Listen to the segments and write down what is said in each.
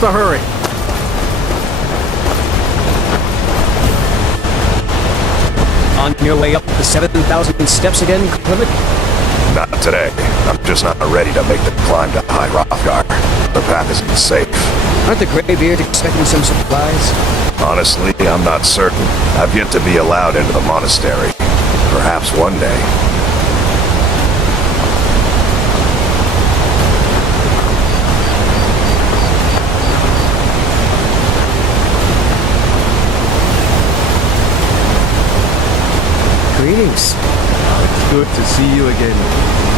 What's the hurry? On your way up the 7,000 steps again, Clement? Not today. I'm just not ready to make the climb to High Hrothgar. The path isn't safe. Aren't the Greybeards expecting some supplies? Honestly, I'm not certain. I've yet to be allowed into the monastery. Perhaps one day. Greetings. It's good to see you again.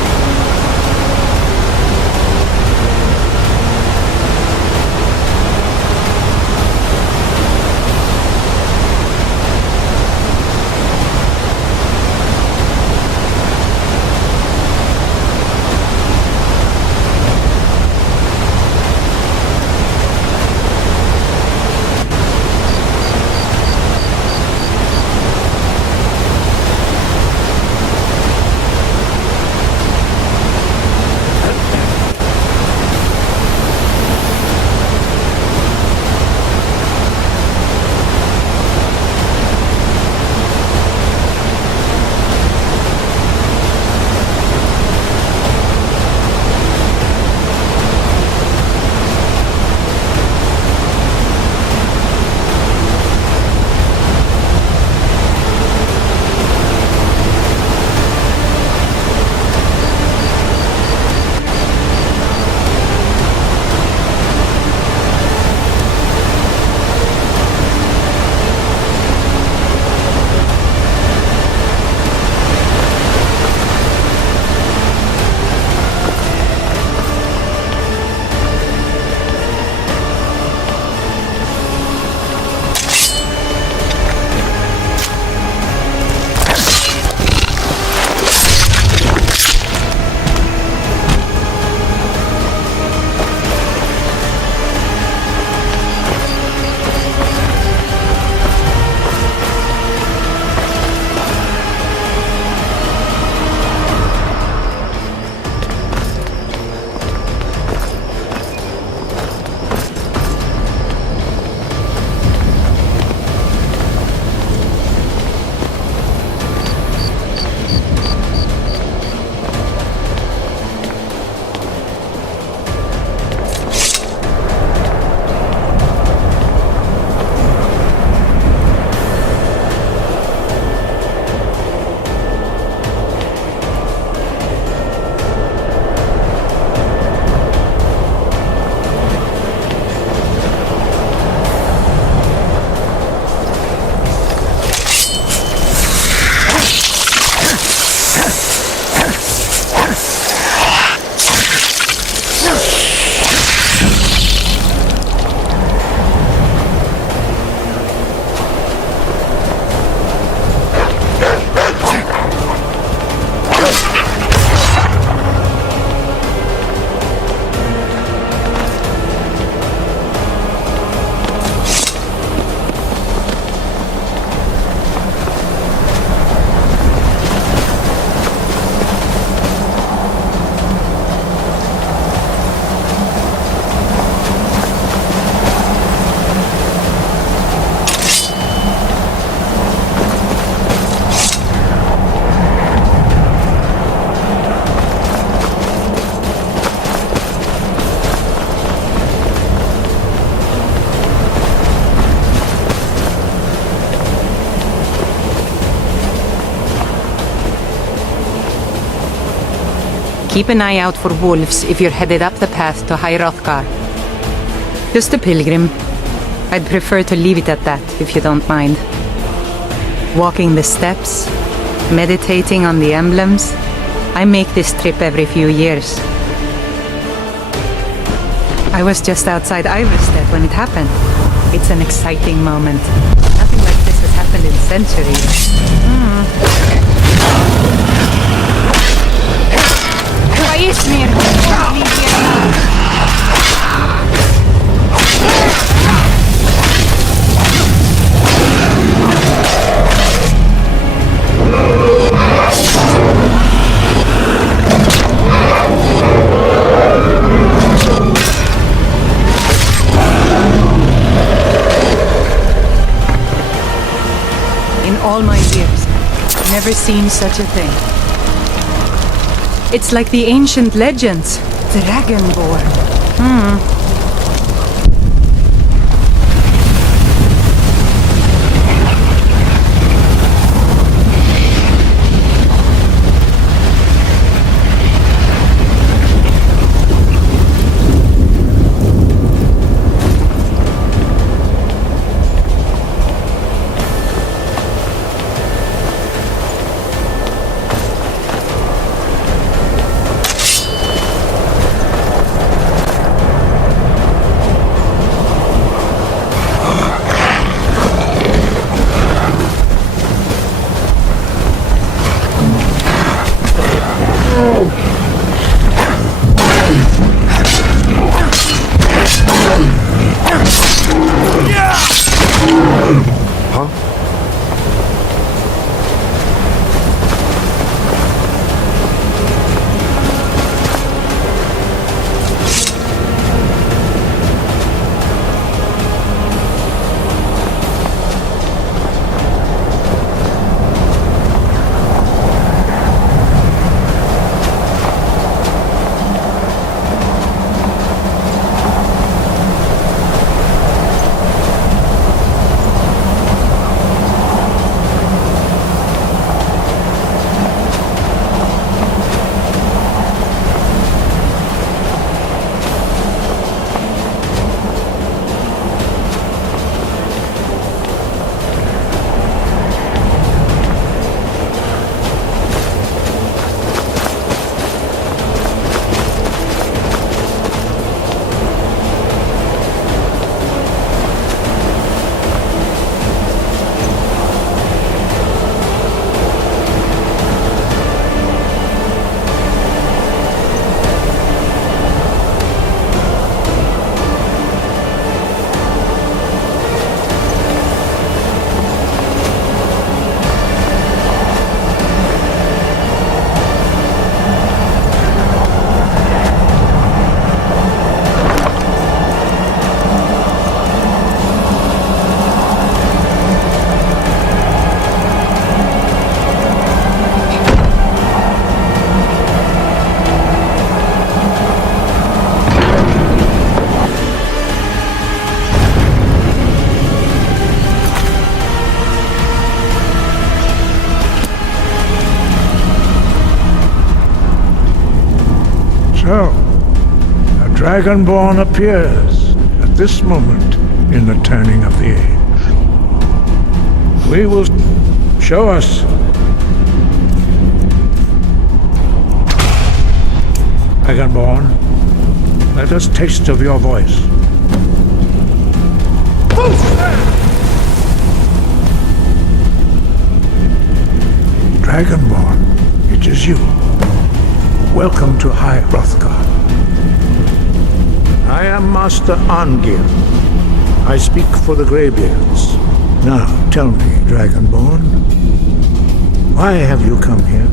Keep an eye out for wolves if you're headed up the path to High Hrothgar. Just a pilgrim. I'd prefer to leave it at that, if you don't mind. Walking the steps, meditating on the emblems. I make this trip every few years. I was just outside Iverstead when it happened. It's an exciting moment. Nothing like this has happened in centuries. Ismir, never seen such a thing. It's like the ancient legends. Dragonborn. So, a Dragonborn appears at this moment in the turning of the age. We will show us. Dragonborn, let us taste of your voice. Dragonborn, it is you. Welcome to High Hrothgar. I am Master Arngir. I speak for the Greybeards. Now, tell me, Dragonborn, why have you come here?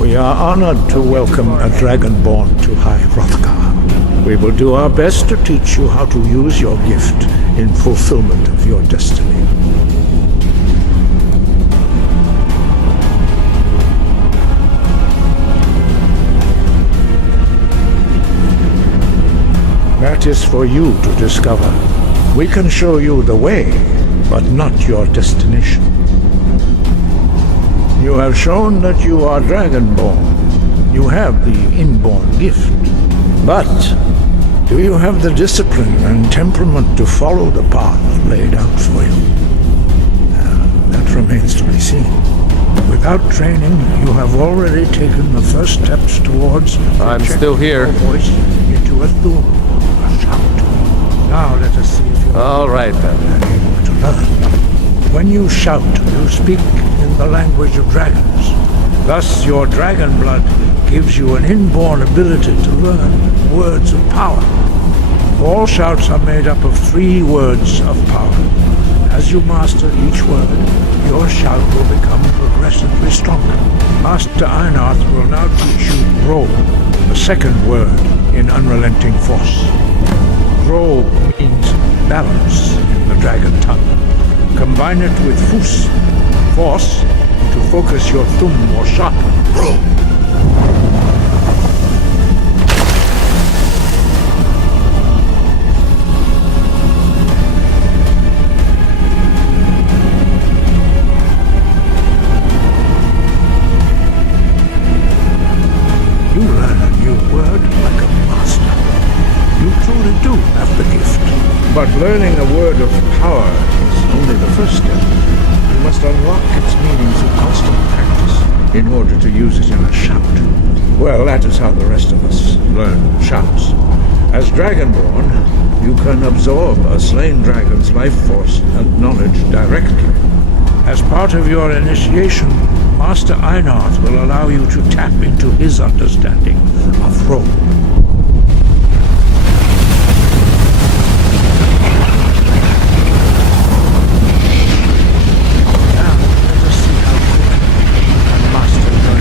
We are honored to welcome a Dragonborn to High Hrothgar. We will do our best to teach you how to use your gift in fulfillment of your destiny. That is for you to discover. We can show you the way, but not your destination. You have shown that you are Dragonborn. You have the inborn gift. But do you have the discipline and temperament to follow the path laid out for you? That remains to be seen. Without training, you have already taken the first steps towards I'm still here. your voice into a thum, a shout. Now let us see if you All right then. are able to learn. When you shout, you speak in the language of dragons. Thus, your dragon blood gives you an inborn ability to learn words of power. All shouts are made up of 3 words of power. As you master each word, your shout will become progressively stronger. Master Einarth will now teach you Roll, the second word in Unrelenting Force. Roll means balance in the dragon tongue. Combine it with force, to focus your thumb more sharply. You learn a new word like a master. You truly do have the gift. But learning a word of power is only the first step. You must unlock its meaning through constant practice in order to use it in a shout. Well, that is how the rest of us learn shouts. As Dragonborn, you can absorb a slain dragon's life force and knowledge directly. As part of your initiation, Master Einarth will allow you to tap into his understanding of role. Now, let us see how quickly you can master your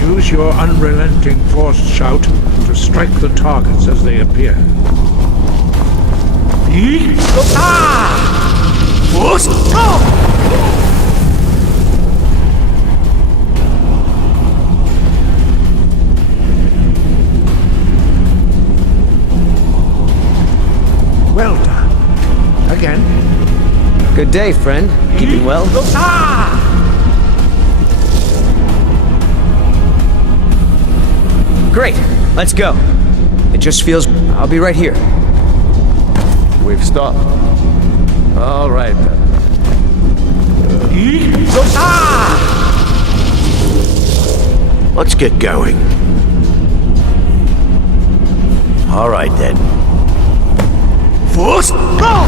new. Use your unrelenting force shout to strike the targets as they appear. Well done. Again. Good day, friend. Keeping well? Great. Let's go. It just feels... I'll be right here. We've stopped. All right then. Let's get going. All right then. Force, go!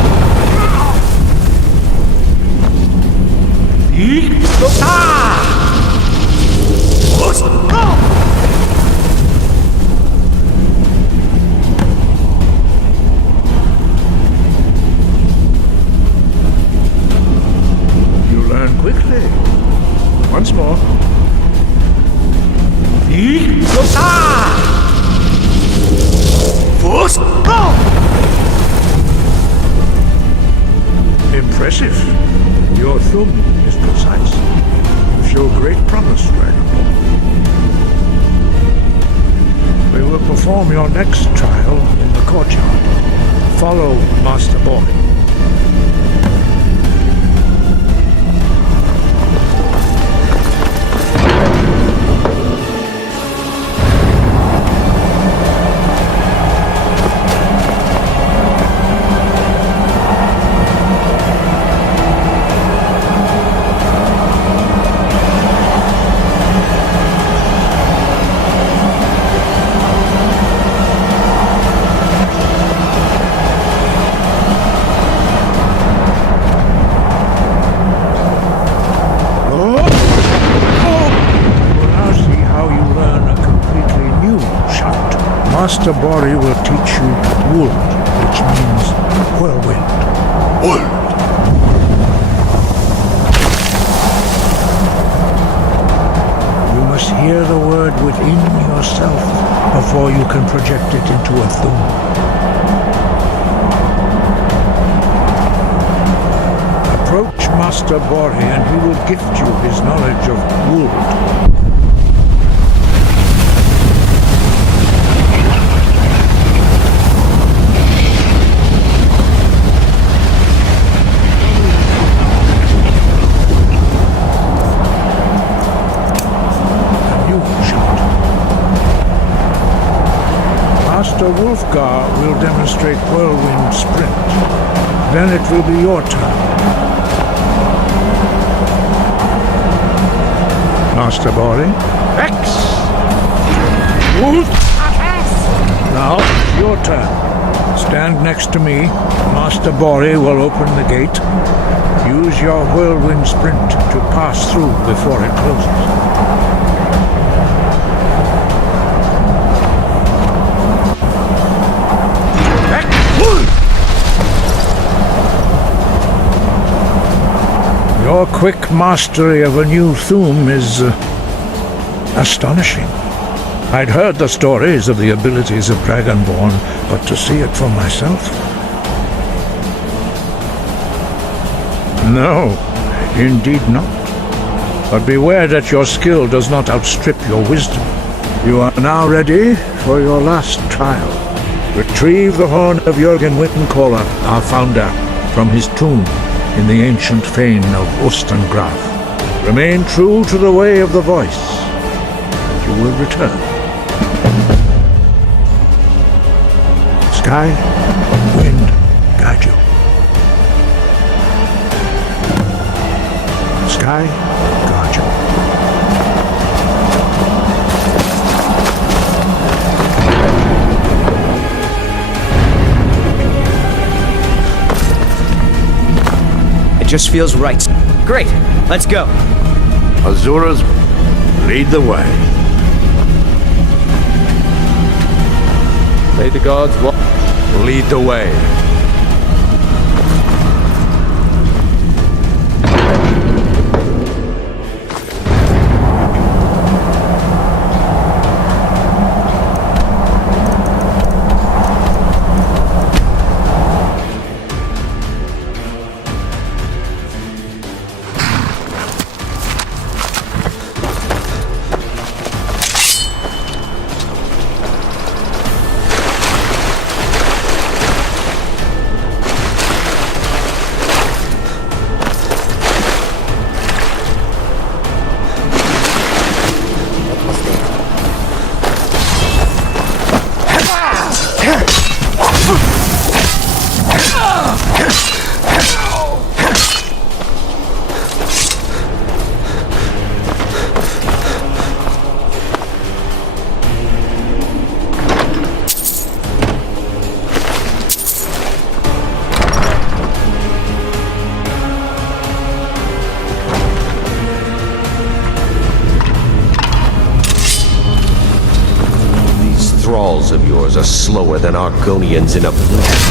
Force, go! Quickly. Once more. Force, go! Impressive. Your thumb is precise. You show great promise, Dragonborn. We will perform your next trial in the courtyard. Follow Master Boy. Master Bori will teach you Wold, which means whirlwind. Wold. You must hear the word within yourself before you can project it into a thum. Approach Master Bori and he will gift you his knowledge of Wold. Master Wolfgar will demonstrate Whirlwind Sprint. Then it will be your turn. Master Bori. X! Wolf! Now, your turn. Stand next to me. Master Bori will open the gate. Use your Whirlwind Sprint to pass through before it closes. Your quick mastery of a new thum is astonishing. I'd heard the stories of the abilities of Dragonborn, but to see it for myself? No, indeed not. But beware that your skill does not outstrip your wisdom. You are now ready for your last trial. Retrieve the horn of Jürgen Wittenkoller, our founder, from his tomb in the ancient fane of Ostengraf. Remain true to the way of the voice, and you will return. Sky, wind, guide you. Sky, guard you. It just feels right. Great, let's go. Azura's, lead the way. May the gods lead the way. Thralls of yours are slower than Argonians in a blink.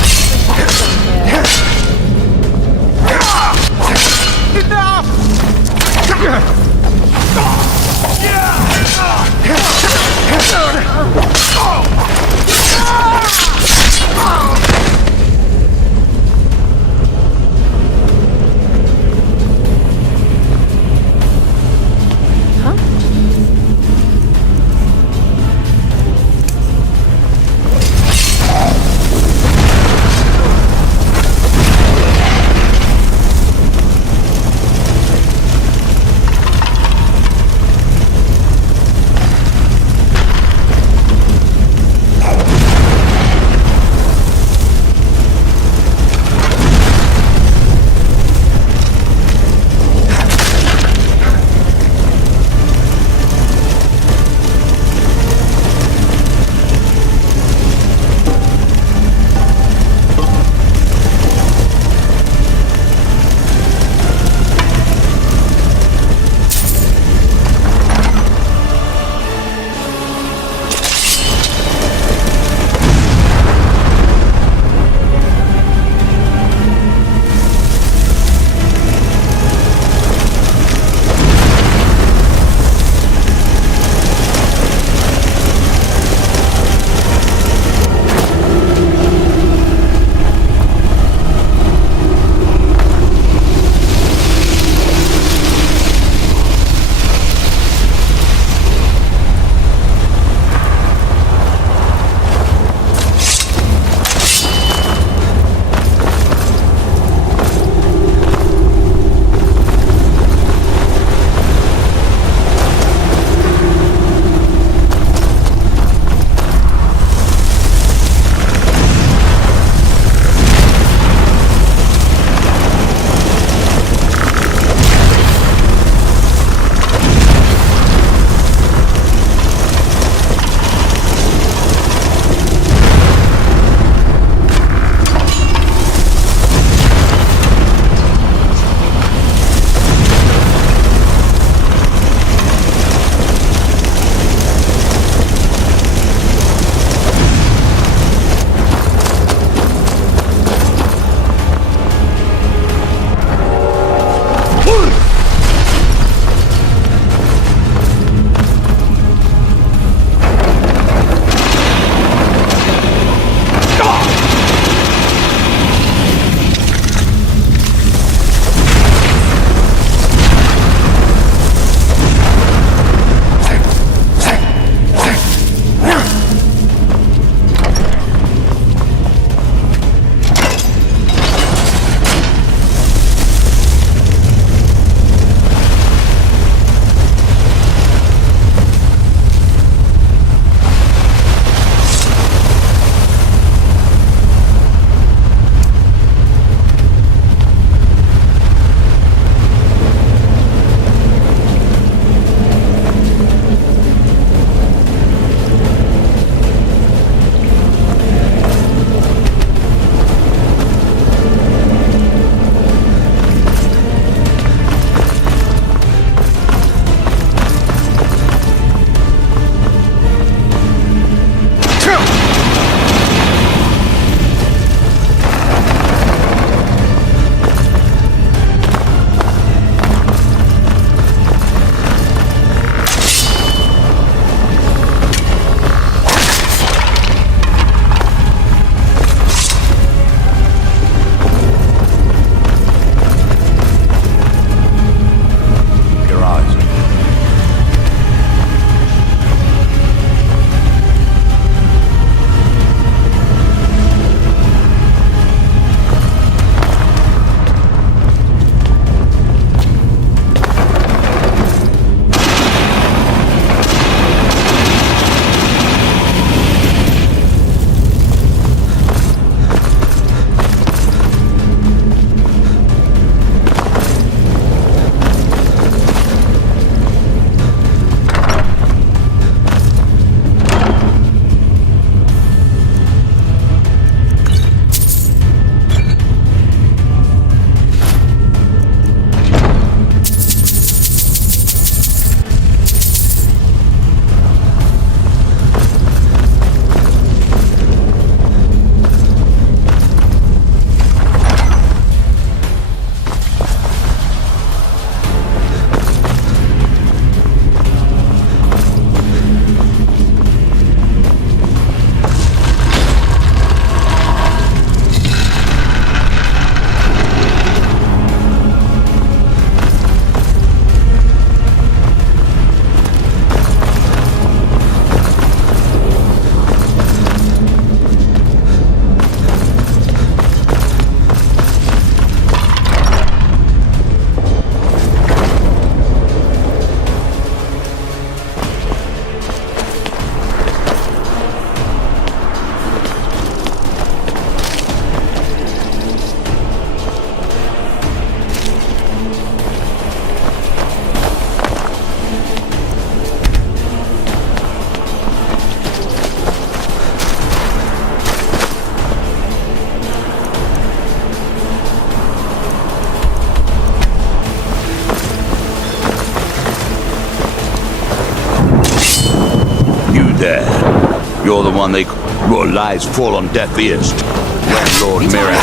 You're the one your lies fall on deaf ears. Landlord Merrick.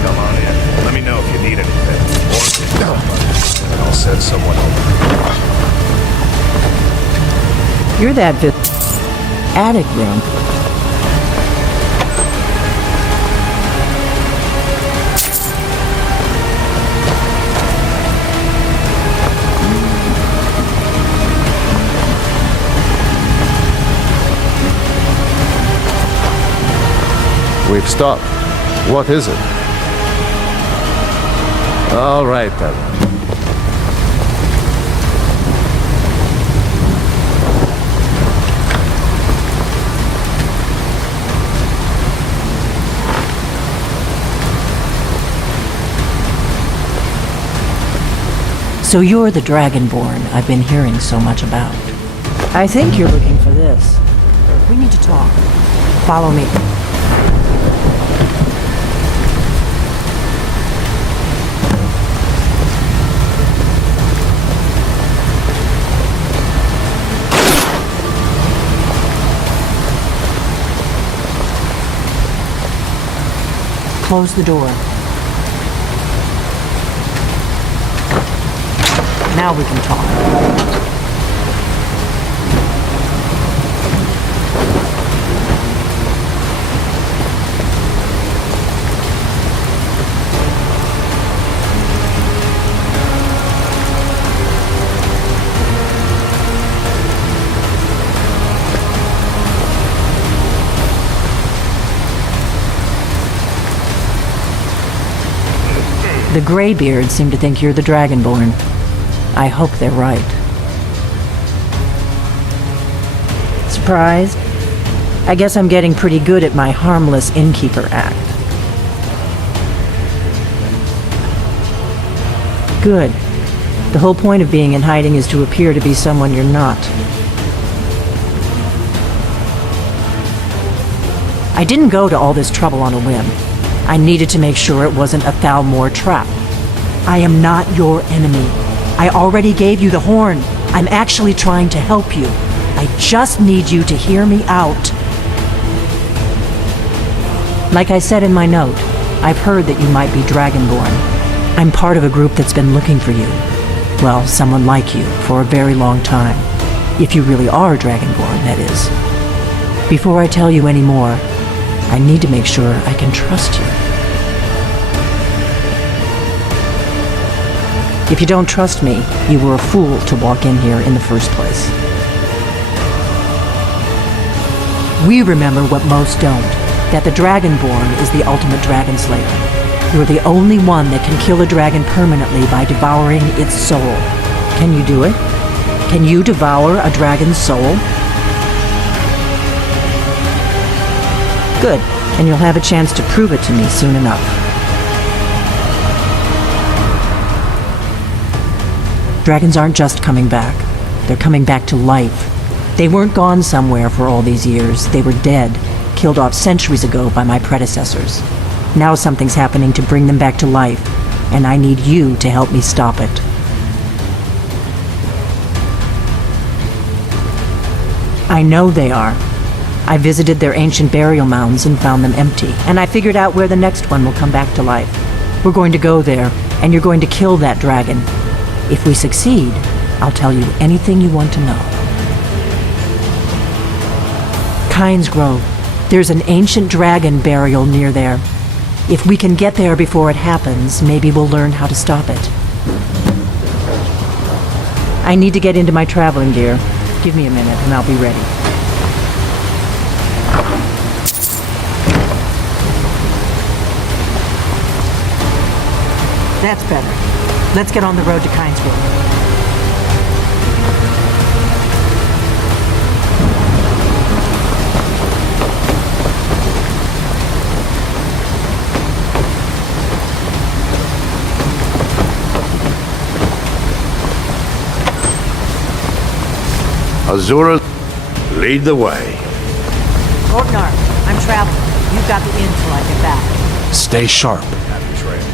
Come on in. Let me know if you need anything. And I'll send someone over. You're that attic room. We've stopped. What is it? All right, then. So you're the Dragonborn I've been hearing so much about. I think you're looking for this. We need to talk. Follow me. Close the door. Now we can talk. The Greybeards seem to think you're the Dragonborn. I hope they're right. Surprised? I guess I'm getting pretty good at my harmless innkeeper act. Good. The whole point of being in hiding is to appear to be someone you're not. I didn't go to all this trouble on a whim. I needed to make sure it wasn't a Thalmor trap. I am not your enemy. I already gave you the horn. I'm actually trying to help you. I just need you to hear me out. Like I said in my note, I've heard that you might be Dragonborn. I'm part of a group that's been looking for you. Well, someone like you, for a very long time. If you really are Dragonborn, that is. Before I tell you any more, I need to make sure I can trust you. If you don't trust me, you were a fool to walk in here in the first place. We remember what most don't, that the Dragonborn is the ultimate dragon slayer. You're the only one that can kill a dragon permanently by devouring its soul. Can you do it? Can you devour a dragon's soul? Good, and you'll have a chance to prove it to me soon enough. Dragons aren't just coming back. They're coming back to life. They weren't gone somewhere for all these years. They were dead, killed off centuries ago by my predecessors. Now something's happening to bring them back to life, and I need you to help me stop it. I know they are. I visited their ancient burial mounds and found them empty, and I figured out where the next one will come back to life. We're going to go there, and you're going to kill that dragon. If we succeed, I'll tell you anything you want to know. Kynes Grove. There's an ancient dragon burial near there. If we can get there before it happens, maybe we'll learn how to stop it. I need to get into my traveling gear. Give me a minute and I'll be ready. That's better. Let's get on the road to Kynes Grove. Azura, lead the way. Ragnar, I'm traveling. You've got the inn till I get back. Stay sharp. Happy trails.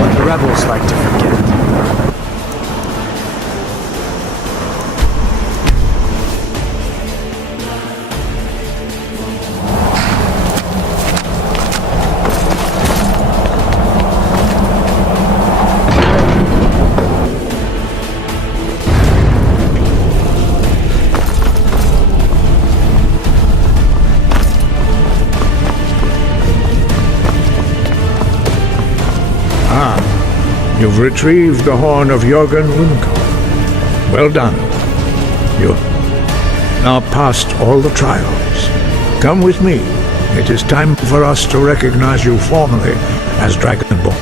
What the rebels like to forget. You've retrieved the horn of Jorgen Unko. Well done. You now passed all the trials. Come with me. It is time for us to recognize you formally as Dragonborn.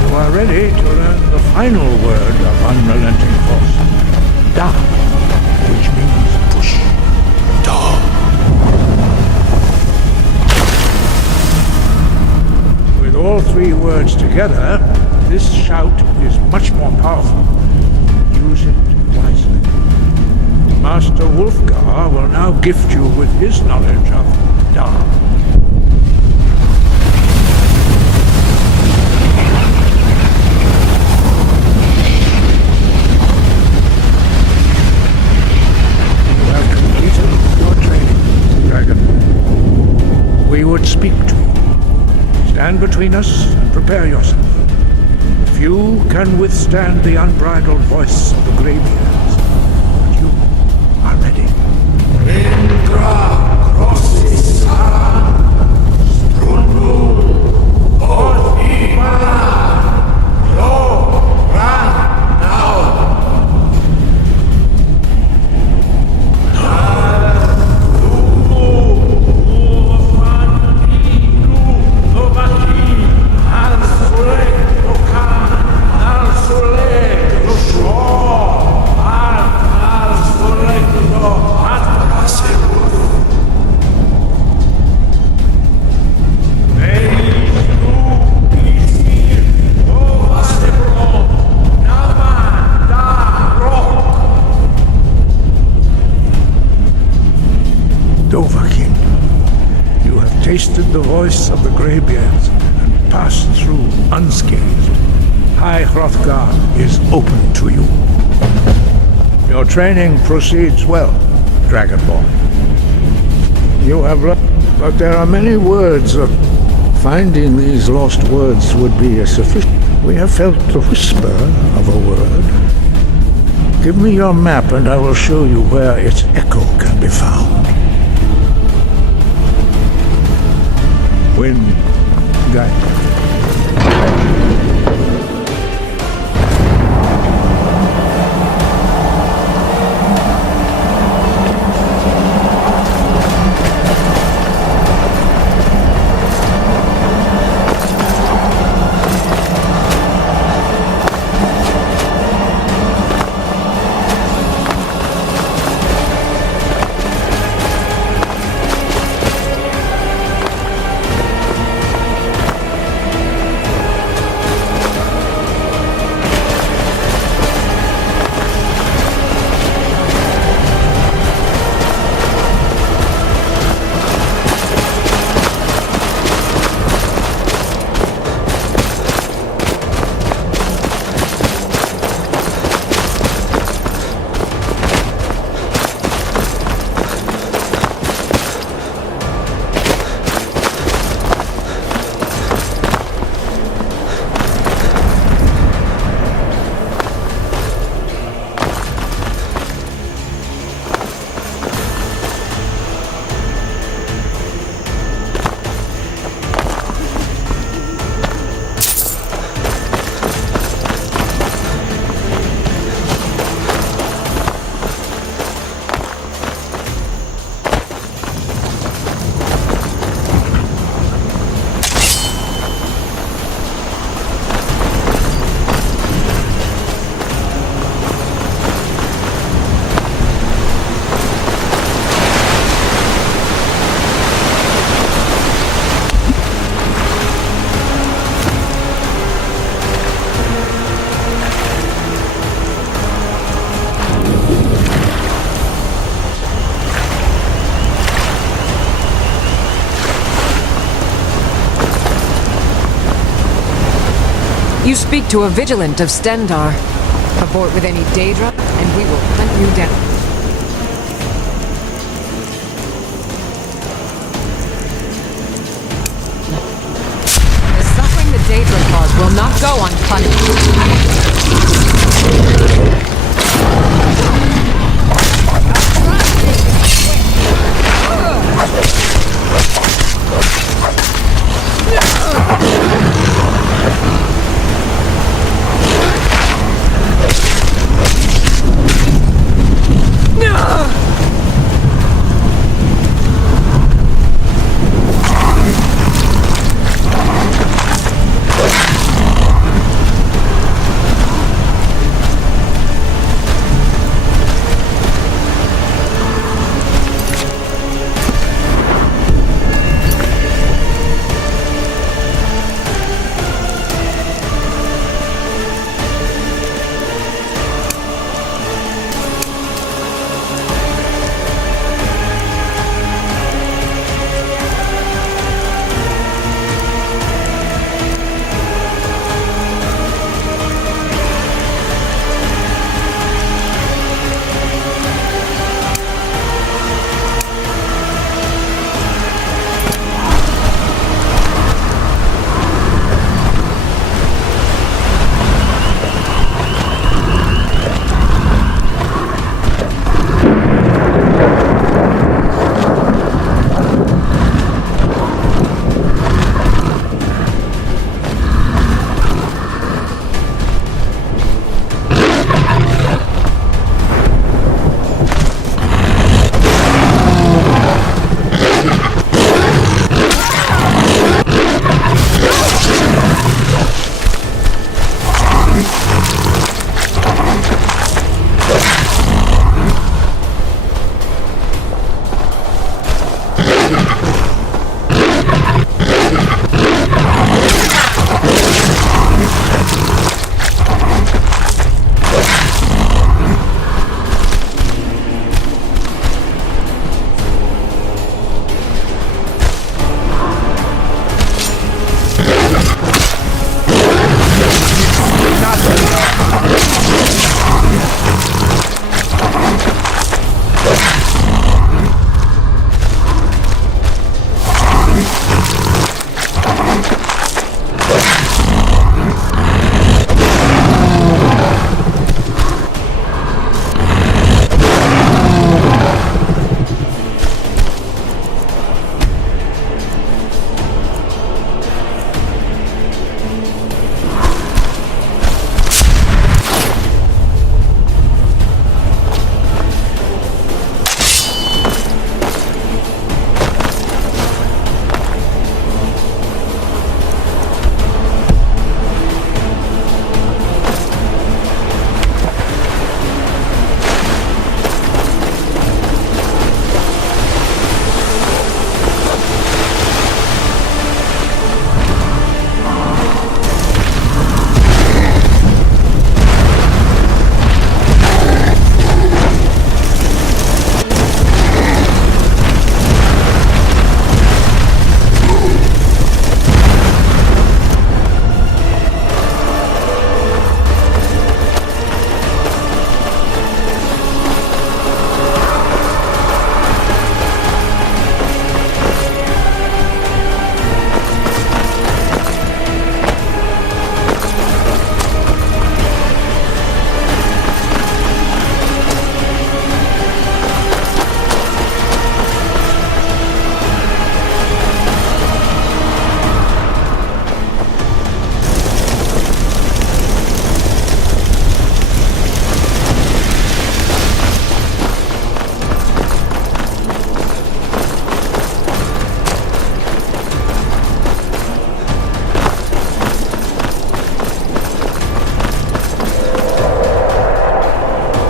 You are ready to learn the final word of unrelenting force. Da, which means push. Da. With all three words together, this shout is much more powerful. Use it wisely. Master Wolfgar will now gift you with his knowledge of Da. We would speak to you. Stand between us and prepare yourself. Few can withstand the unbridled voice of the Greybeards, but you are ready. Dovahkiin, you have tasted the voice of the Greybeards and passed through unscathed. High Hrothgar is open to you. Your training proceeds well, Dragonborn. You have learned, but there are many words of finding these lost words would be sufficient. We have felt the whisper of a word. Give me your map and I will show you where its echo can be found. Wind, guide. You speak to a vigilant of Stendar. Abort with any Daedra, and we will hunt you down. The suffering the Daedra cause will not go unpunished.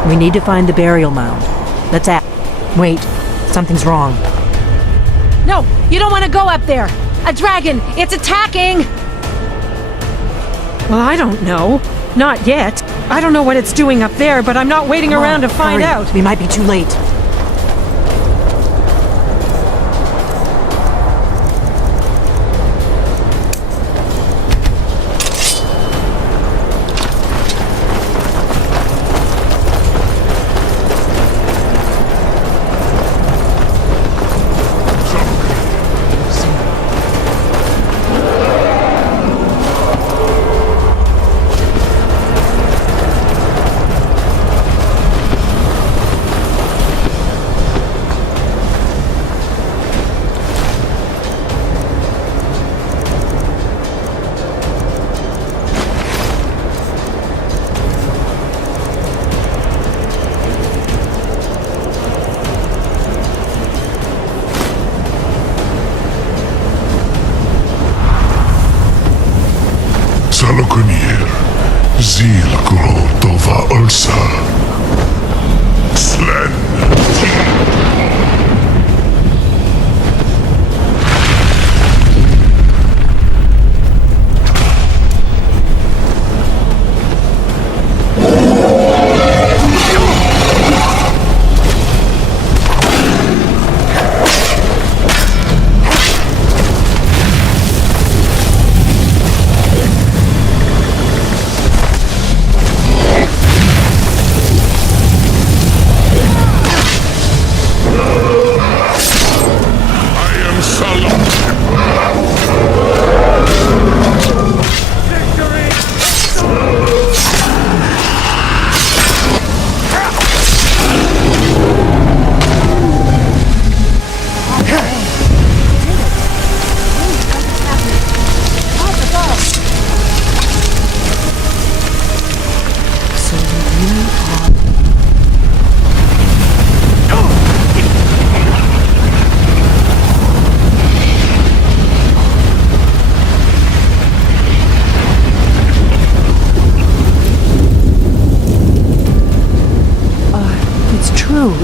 We need to find the burial mound. Let's Wait, something's wrong. No, you don't want to go up there. A dragon, it's attacking! Well, I don't know. Not yet. I don't know what it's doing up there, but I'm not waiting around to find out. We might be too late. Zalokunir, Zil Grotova Ulsa, Slen.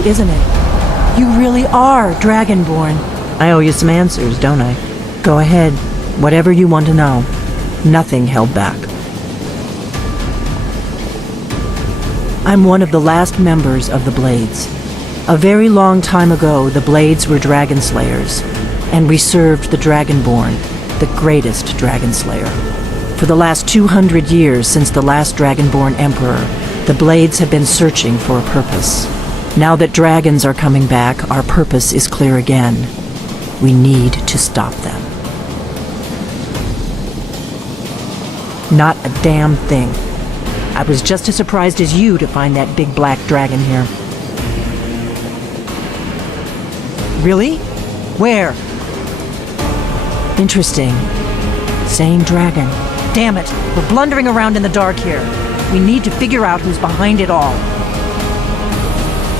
Isn't it? You really are Dragonborn. I owe you some answers, don't I? Go ahead. Whatever you want to know. Nothing held back. I'm one of the last members of the Blades. A very long time ago, the Blades were dragon slayers, and we served the Dragonborn, the greatest dragon slayer. For the last 200 years since the last Dragonborn Emperor, the Blades have been searching for a purpose. Now that dragons are coming back, our purpose is clear again. We need to stop them. Not a damn thing. I was just as surprised as you to find that big black dragon here. Really? Where? Interesting. Same dragon. Damn it, we're blundering around in the dark here. We need to figure out who's behind it all.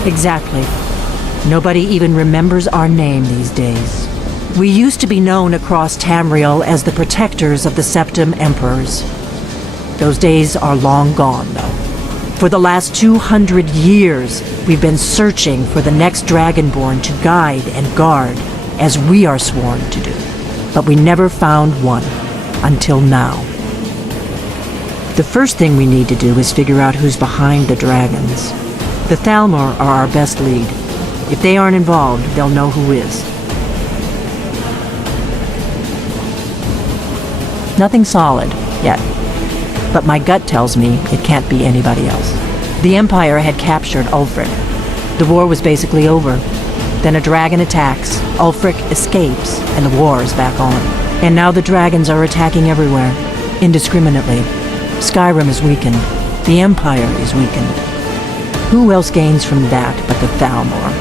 Exactly. Nobody even remembers our name these days. We used to be known across Tamriel as the protectors of the Septim Emperors. Those days are long gone, though. For the last 200 years, we've been searching for the next Dragonborn to guide and guard, as we are sworn to do. But we never found one, until now. The first thing we need to do is figure out who's behind the dragons. The Thalmor are our best lead. If they aren't involved, they'll know who is. Nothing solid, yet. But my gut tells me it can't be anybody else. The Empire had captured Ulfric. The war was basically over. Then a dragon attacks, Ulfric escapes, and the war is back on. And now the dragons are attacking everywhere, indiscriminately. Skyrim is weakened. The Empire is weakened. Who else gains from that but the Thalmor?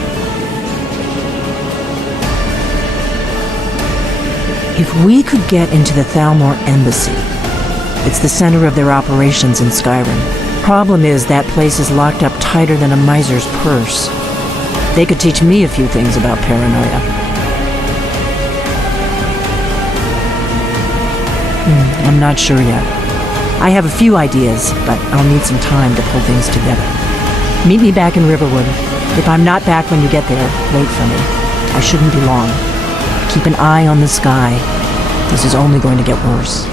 If we could get into the Thalmor embassy, it's the center of their operations in Skyrim. Problem is, that place is locked up tighter than a miser's purse. They could teach me a few things about paranoia. I'm not sure yet. I have a few ideas, but I'll need some time to pull things together. Meet me back in Riverwood. If I'm not back when you get there, wait for me. I shouldn't be long. Keep an eye on the sky. This is only going to get worse.